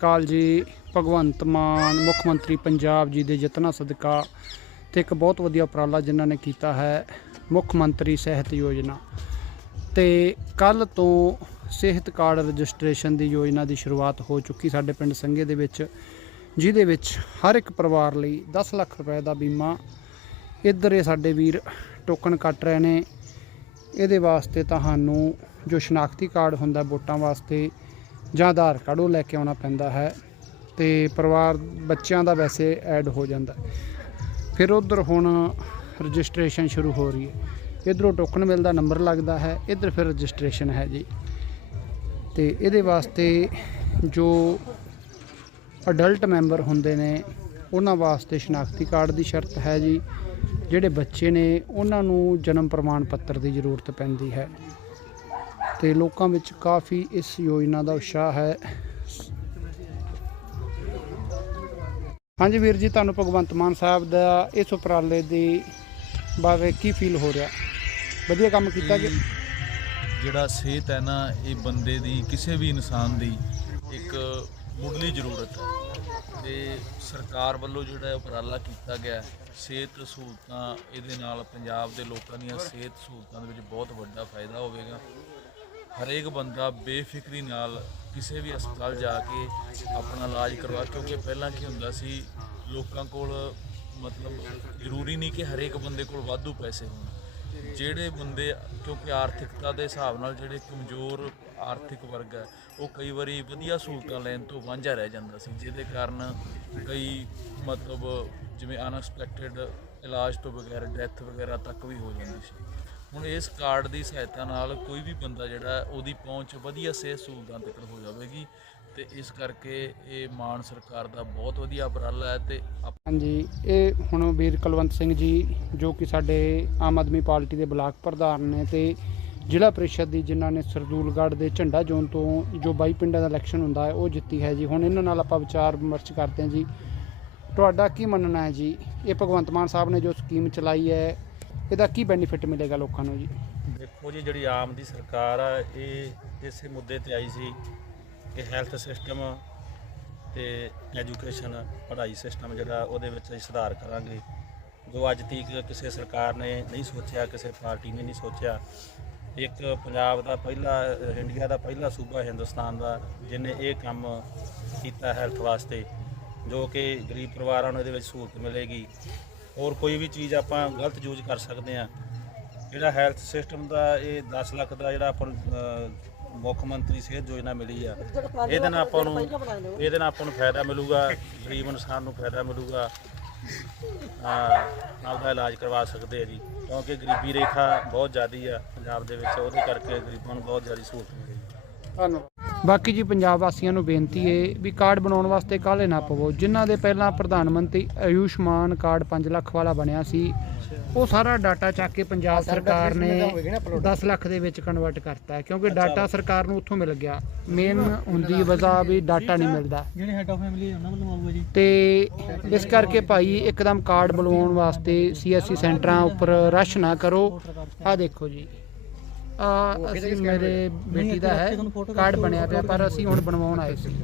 ਕਾਲ ਜੀ, ਭਗਵੰਤ ਮਾਨ, ਮੁੱਖ ਮੰਤਰੀ ਪੰਜਾਬ ਜੀ ਦੇ ਯਤਨਾਂ ਸਦਕਾ ਤੇ ਇੱਕ ਬਹੁਤ ਵਧੀਆ ਉਪਰਾਲਾ ਜਿਨ੍ਹਾਂ ਨੇ ਕੀਤਾ ਹੈ, ਮੁੱਖ ਮੰਤਰੀ ਸਿਹਤ ਯੋਜਨਾ। ਤੇ ਕੱਲ ਤੋਂ ਸਿਹਤ ਕਾਰਡ ਰਜਿਸਟ੍ਰੇਸ਼ਨ ਦੀ ਯੋਜਨਾ ਦੀ ਸ਼ੁਰੂਆਤ ਹੋ ਚੁੱਕੀ ਸਾਡੇ ਪਿੰਡ ਸੰਘੇ ਦੇ ਵਿੱਚ, ਜਿਹਦੇ ਵਿੱਚ ਹਰ ਇੱਕ ਪਰਿਵਾਰ ਲਈ 10 ਲੱਖ ਰੁਪਏ ਦਾ ਬੀਮਾ ਇੱਧਰ ਇਹ ਸਾਡੇ ਵੀਰ ਟੋਕਨ ਕੱਟ ਰਹੇ ਨੇ। ਇਹਦੇ ਵਾਸਤੇ ਤੁਹਾਨੂੰ ਜੋ ਸ਼ਨਾਖਤੀ ਕਾਰਡ ਹੁੰਦਾ ਵੋਟਾਂ ਵਾਸਤੇ ਜਾਂ ਆਧਾਰ ਕਾਰਡ ਉਹ ਲੈ ਕੇ ਆਉਣਾ ਪੈਂਦਾ ਹੈ ਤੇ ਪਰਿਵਾਰ ਬੱਚਿਆਂ ਦਾ ਵੈਸੇ ਐਡ ਹੋ ਜਾਂਦਾ ਫਿਰ ਉਧਰ ਹੁਣ ਰਜਿਸਟ੍ਰੇਸ਼ਨ ਸ਼ੁਰੂ ਹੋ ਰਹੀ ਹੈ। ਇਧਰੋਂ ਟੋਕਨ ਮਿਲਦਾ ਨੰਬਰ ਲੱਗਦਾ ਹੈ, ਇਧਰ ਫਿਰ ਰਜਿਸਟ੍ਰੇਸ਼ਨ ਹੈ ਜੀ। ਤੇ ਇਹਦੇ ਵਾਸਤੇ ਜੋ ਅਡਲਟ ਮੈਂਬਰ ਹੁੰਦੇ ਨੇ, ਉਹਨਾਂ ਵਾਸਤੇ ਸ਼ਨਾਖਤੀ ਕਾਰਡ ਦੀ ਸ਼ਰਤ ਹੈ ਜੀ। ਜਿਹੜੇ ਬੱਚੇ ਨੇ, ਉਹਨਾਂ ਨੂੰ ਜਨਮ ਪ੍ਰਮਾਣ ਪੱਤਰ ਦੀ ਜ਼ਰੂਰਤ ਪੈਂਦੀ ਹੈ। ਤੇ ਲੋਕਾਂ ਵਿੱਚ ਕਾਫੀ ਇਸ ਯੋਜਨਾ ਦਾ ਉਤਸ਼ਾਹ ਹੈ। ਹਾਂਜੀ ਵੀਰ ਜੀ, ਤੁਹਾਨੂੰ ਭਗਵੰਤ ਮਾਨ ਸਾਹਿਬ ਦਾ ਇਸ ਉਪਰਾਲੇ ਦੀ ਬਾਰੇ ਕੀ ਫੀਲ ਹੋ ਰਿਹਾ? ਵਧੀਆ ਕੰਮ ਕੀਤਾ ਕਿ? ਜਿਹੜਾ ਸਿਹਤ ਹੈ ਨਾ, ਇਹ ਬੰਦੇ ਦੀ, ਕਿਸੇ ਵੀ ਇਨਸਾਨ ਦੀ ਇੱਕ ਮੁੱਢਲੀ ਜ਼ਰੂਰਤ ਹੈ। ਤੇ ਸਰਕਾਰ ਵੱਲੋਂ ਜਿਹੜਾ ਉਪਰਾਲਾ ਕੀਤਾ ਗਿਆ, ਸਿਹਤ ਸਹੂਲਤਾਂ ਇਹਦੇ ਨਾਲ ਪੰਜਾਬ ਦੇ ਲੋਕਾਂ ਦੀਆਂ ਸਿਹਤ ਸਹੂਲਤਾਂ ਦੇ ਵਿੱਚ ਬਹੁਤ ਵੱਡਾ ਫਾਇਦਾ ਹੋਵੇਗਾ। ਹਰੇਕ ਬੰਦਾ ਬੇਫਿਕਰੀ ਨਾਲ ਕਿਸੇ ਵੀ ਹਸਪਤਾਲ ਜਾ ਕੇ ਆਪਣਾ ਇਲਾਜ ਕਰਵਾ, ਕਿਉਂਕਿ ਪਹਿਲਾਂ ਕੀ ਹੁੰਦਾ ਸੀ, ਲੋਕਾਂ ਕੋਲ ਮਤਲਬ ਜ਼ਰੂਰੀ ਨਹੀਂ ਕਿ ਹਰੇਕ ਬੰਦੇ ਕੋਲ ਵਾਧੂ ਪੈਸੇ ਹੋਣ। ਜਿਹੜੇ ਬੰਦੇ, ਕਿਉਂਕਿ ਆਰਥਿਕਤਾ ਦੇ ਹਿਸਾਬ ਨਾਲ ਜਿਹੜੇ ਕਮਜ਼ੋਰ ਆਰਥਿਕ ਵਰਗ ਹੈ, ਉਹ ਕਈ ਵਾਰੀ ਵਧੀਆ ਸਹੂਲਤਾਂ ਲੈਣ ਤੋਂ ਵਾਂਝਾ ਰਹਿ ਜਾਂਦਾ ਸੀ, ਜਿਹਦੇ ਕਾਰਨ ਕਈ ਮਤਲਬ ਜਿਵੇਂ ਅਨਐਕਸਪੈਕਟਿਡ ਇਲਾਜ ਤੋਂ ਬਗੈਰ ਡੈਥ ਵਗੈਰਾ ਤੱਕ ਵੀ ਹੋ ਜਾਂਦੀ ਸੀ। ਹੁਣ ਇਸ ਕਾਰਡ ਦੀ ਸਹਾਇਤਾ ਨਾਲ ਕੋਈ ਵੀ ਬੰਦਾ ਜਿਹੜਾ ਉਹਦੀ ਪਹੁੰਚ ਵਧੀਆ ਸਿਹਤ ਸਹੂਲਤਾਂ ਤੱਕ ਹੋ ਜਾਵੇਗੀ ਤੇ ਇਸ ਕਰਕੇ ਇਹ ਮਾਨ ਸਰਕਾਰ ਦਾ ਬਹੁਤ ਵਧੀਆ ਉਪਰਾਲਾ ਹੈ ਤੇ ਹਾਂਜੀ, ਇਹ ਹੁਣ ਵੀਰ ਕੁਲਵੰਤ ਸਿੰਘ ਜੀ, ਜੋ ਕਿ ਸਾਡੇ ਆਮ ਆਦਮੀ ਪਾਰਟੀ ਦੇ ਬਲਾਕ ਪ੍ਰਧਾਨ ਨੇ ਤੇ ਜ਼ਿਲ੍ਹਾ ਪ੍ਰੀਸ਼ਦ ਦੀ ਜਿਨ੍ਹਾਂ ਨੇ ਸਰਦੂਲਗੜ੍ਹ ਦੇ ਝੰਡਾ ਜ਼ੋਨ ਤੋਂ ਜੋ ਬਾਈ ਪਿੰਡਾਂ ਦਾ ਇਲੈਕਸ਼ਨ ਹੁੰਦਾ ਹੈ, ਉਹ ਜਿੱਤੀ ਹੈ ਜੀ। ਹੁਣ ਇਹਨਾਂ ਨਾਲ ਆਪਾਂ ਵਿਚਾਰ ਵਿਮਰਸ਼ ਕਰਦੇ ਹਾਂ ਜੀ। ਤੁਹਾਡਾ ਕੀ ਮੰਨਣਾ ਹੈ ਜੀ? ਇਹ ਭਗਵੰਤ ਮਾਨ ਸਾਹਿਬ ਨੇ ਜੋ ਸਕੀਮ ਚਲਾਈ ਹੈ ਇਹਦਾ ਕੀ ਬੈਨੀਫਿਟ ਮਿਲੇਗਾ ਲੋਕਾਂ ਨੂੰ ਜੀ? ਦੇਖੋ ਜੀ, ਜਿਹੜੀ ਆਮ ਦੀ ਸਰਕਾਰ ਆ, ਇਹ ਇਸੇ ਮੁੱਦੇ ਤੇ ਆਈ ਸੀ ਕਿ ਹੈਲਥ ਸਿਸਟਮ ਤੇ ਐਜੂਕੇਸ਼ਨ ਪੜ੍ਹਾਈ ਸਿਸਟਮ ਜਿਹੜਾ, ਉਹਦੇ ਵਿੱਚ ਅਸੀਂ ਸੁਧਾਰ ਕਰਾਂਗੇ। ਜੋ ਅੱਜ ਤੱਕ ਕਿਸੇ ਸਰਕਾਰ ਨੇ ਨਹੀਂ ਸੋਚਿਆ, ਕਿਸੇ ਪਾਰਟੀ ਨੇ ਨਹੀਂ ਸੋਚਿਆ, ਇੱਕ ਪੰਜਾਬ ਦਾ ਪਹਿਲਾ, ਇੰਡੀਆ ਦਾ ਪਹਿਲਾ ਸੂਬਾ ਹਿੰਦੁਸਤਾਨ ਦਾ ਜਿਹਨੇ ਇਹ ਕੰਮ ਕੀਤਾ ਹੈਲਥ ਵਾਸਤੇ, ਜੋ ਕਿ ਗਰੀਬ ਪਰਿਵਾਰਾਂ ਨੂੰ ਇਹਦੇ ਵਿੱਚ ਸਹੂਲਤ ਮਿਲੇਗੀ। ਹੋਰ ਕੋਈ ਵੀ ਚੀਜ਼ ਆਪਾਂ ਗਲਤ ਯੂਜ਼ ਕਰ ਸਕਦੇ ਆ ਜਿਹੜਾ ਹੈਲਥ ਸਿਸਟਮ ਦਾ ਇਹ 10 ਲੱਖ ਦਾ ਜਿਹੜਾ ਆਪਾਂ ਨੂੰ ਅਹ, ਮੁੱਖ ਮੰਤਰੀ ਸਿਹਤ ਯੋਜਨਾ ਮਿਲੀ ਆ ਇਹਦੇ ਨਾਲ ਆਪਾਂ ਨੂੰ ਇਹਦੇ ਨਾਲ ਆਪਾਂ ਨੂੰ ਫਾਇਦਾ ਮਿਲੂਗਾ ਗਰੀਬ ਇਨਸਾਨ ਨੂੰ ਫਾਇਦਾ ਮਿਲੂਗਾ। ਆ ਆਪਦਾ ਇਲਾਜ ਕਰਵਾ ਸਕਦੇ ਆ ਜੀ ਕਿਉਂਕਿ ਗਰੀਬੀ ਰੇਖਾ ਬਹੁਤ ਜ਼ਿਆਦੀ ਆ ਪੰਜਾਬ ਦੇ ਵਿੱਚ ਉਹਦੇ ਕਰਕੇ ਗਰੀਬਾਂ ਨੂੰ ਬਹੁਤ ਜ਼ਿਆਦਾ ਸਹੂਲਤ ਮਿਲੀ। ਧੰਨਵਾਦ। ਬਾਕੀ ਜੀ ਪੰਜਾਬ ਵਾਸੀਆਂ ਨੂੰ ਬੇਨਤੀ ਹੈ ਵੀ ਕਾਰਡ ਬਣਾਉਣ ਵਾਸਤੇ ਕਾਹਲੇ ਨਾ ਪਵੋ। ਜਿਨ੍ਹਾਂ ਦੇ ਪਹਿਲਾਂ ਪ੍ਰਧਾਨ ਮੰਤਰੀ ਆਯੁਸ਼ਮਾਨ ਕਾਰਡ 5 ਲੱਖ ਵਾਲਾ ਬਣਿਆ ਸੀ ਉਹ ਸਾਰਾ ਡਾਟਾ ਚੱਕ ਕੇ ਪੰਜਾਬ ਸਰਕਾਰ ਨੇ 10 ਲੱਖ ਦੇ ਵਿੱਚ ਕਨਵਰਟ ਕਰਤਾ ਕਿਉਂਕਿ ਡਾਟਾ ਸਰਕਾਰ ਨੂੰ ਉੱਥੋਂ ਮਿਲ ਗਿਆ। ਮੇਨ ਹੁੰਦੀ ਵਜ੍ਹਾ ਵੀ ਡਾਟਾ ਨਹੀਂ ਮਿਲਦਾ। ਜਿਹੜੇ ਹੈਡ ਆਫ ਫੈਮਿਲੀ ਉਹਨਾਂ ਵੱਲੋਂ ਆਊਗਾ ਜੀ। ਤੇ ਇਸ ਕਰਕੇ ਭਾਈ ਇੱਕਦਮ ਕਾਰਡ ਬਣਵਾਉਣ ਵਾਸਤੇ ਸੀਐਸਸੀ ਸੈਂਟਰਾਂ ਉੱਪਰ ਰਸ਼ ਨਾ ਕਰੋ। ਆਹ ਦੇਖੋ ਜੀ। ਆ ਅਸੀਂ ਮੇਰੇ ਬੇਟੀ ਦਾ ਹੈ ਕਾਰਡ ਬਣਿਆ ਪਿਆ ਪਰ ਅਸੀਂ ਹੁਣ ਬਣਵਾਉਣ ਆਏ ਸੀ।